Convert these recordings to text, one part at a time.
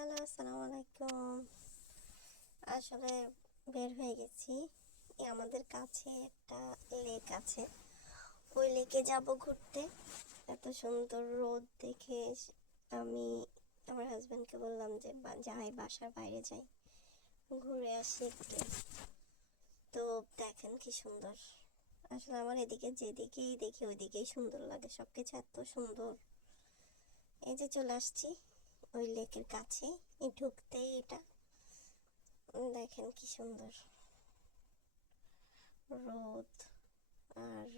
Hello, আসসালামু আলাইকুম। আসলে বের হয়ে গেছি। আমাদের কাছে একটা লেক আছে, ওই লেকে যাব ঘুরতে। এত সুন্দর রোদ দেখে আমি আমার হাজব্যান্ডকে বললাম যে যাই, বাসার বাইরে যাই, ঘুরে আসি একটু। তো দেখেন কি সুন্দর। আসলে আমার এদিকে যেদিকেই দেখি ওইদিকেই সুন্দর লাগে, সব কিছু এত সুন্দর। এই যে চলে আসছি ওই লেকের কাছে, ঢুকতেই এটা দেখেন কি সুন্দর রোদ আর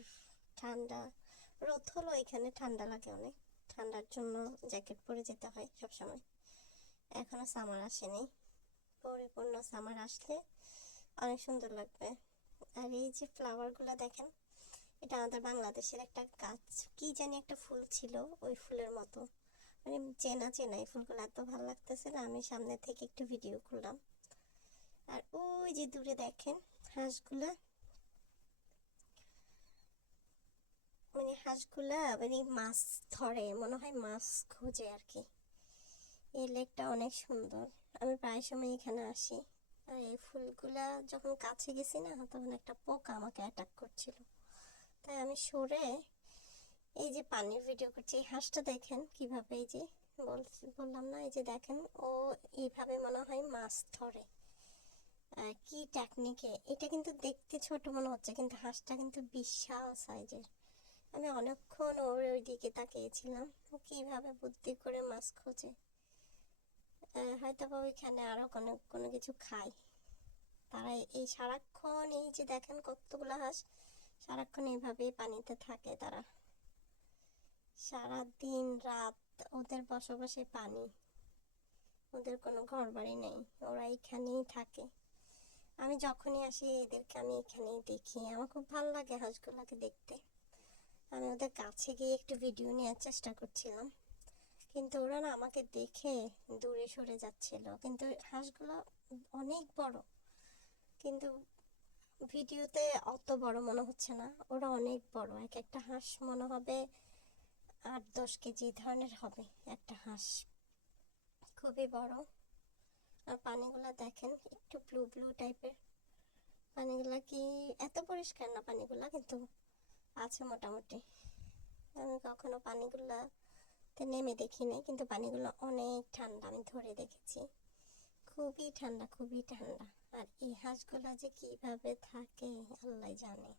ঠান্ডা। রোদ হলো এখানে, ঠান্ডা লাগে অনেক, ঠান্ডার জন্য জ্যাকেট পরে যেতে হয় সবসময়। এখনো সামার আসেনি, পরিপূর্ণ সামার আসলে অনেক সুন্দর লাগবে। আর এই যে ফ্লাওয়ারগুলো দেখেন, এটা আমাদের বাংলাদেশের একটা গাছ, কি জানি একটা ফুল ছিল ওই ফুলের মতো, মানে চেনা চেনা। এই ফুলগুলো এত ভালো লাগতেছে না, আমি সামনে থেকে একটু ভিডিও করলাম। আর ওই যে দূরে দেখেন হাঁসগুলা, মানে হাঁসগুলা মানে মাছ ধরে, মনে হয় মাছ খোঁজে আর কি। এই লেকটা অনেক সুন্দর, আমি প্রায় সময় এখানে আসি। আর এই ফুলগুলা যখন কাছে গেছি না, তখন একটা পোকা আমাকে অ্যাটাক করছিল, তাই আমি সরে এই যে পানির ভিডিও করছি। এই হাঁসটা দেখেন কিভাবে, এই যে বললাম না, এই যে দেখেন ও এইভাবে মনে হয় মাছ ধরে। কি টেকনিকে, এটা কিন্তু দেখতে ছোট মনে হচ্ছে, কিন্তু হাঁসটা কিন্তু বিশাল সাইজের। আমি অনেকক্ষণ ওর ওই দিকে তাকিয়েছিলাম, কিভাবে বুদ্ধি করে মাছ খোঁজে। হয়তো বা ওইখানে আরো কোনো কিছু খায় তারা। এই সারাক্ষণ এই যে দেখেন কতগুলো হাঁস সারাক্ষণ এইভাবেই পানিতে থাকে তারা, সারা দিন রাত ওদের বসবাসে পানি, ওদের কোনো ঘর বাড়ি নেই, ওরা এখানেই থাকে। আমি যখনই আসি এদেরকে আমি এখানেই দেখি, আমার খুব ভালো লাগে হাঁসগুলোকে দেখতে। আমি ওদের কাছে গিয়ে একটু ভিডিও নেওয়ার চেষ্টা করছিলাম, কিন্তু ওরা না আমাকে দেখে দূরে সরে যাচ্ছিল। কিন্তু হাঁসগুলো অনেক বড়, কিন্তু ভিডিওতে অত বড় মনে হচ্ছে না, ওরা অনেক বড়। এক একটা হাঁস মনে হবে 8-10 কেজি ধরনের হবে একটা হাঁস, খুবই বড়। আর পানিগুলা দেখেন একটু ব্লু ব্লু টাইপের, পানিগুলা কি এত পরিষ্কার না পানিগুলা, কিন্তু আছে মোটামুটি। আমি কখনো পানিগুলাতে নেমে দেখিনি, কিন্তু পানিগুলো অনেক ঠান্ডা, আমি ধরে দেখেছি, খুবই ঠান্ডা খুবই ঠান্ডা। আর এই হাঁসগুলা যে কিভাবে থাকে আল্লাহ জানে।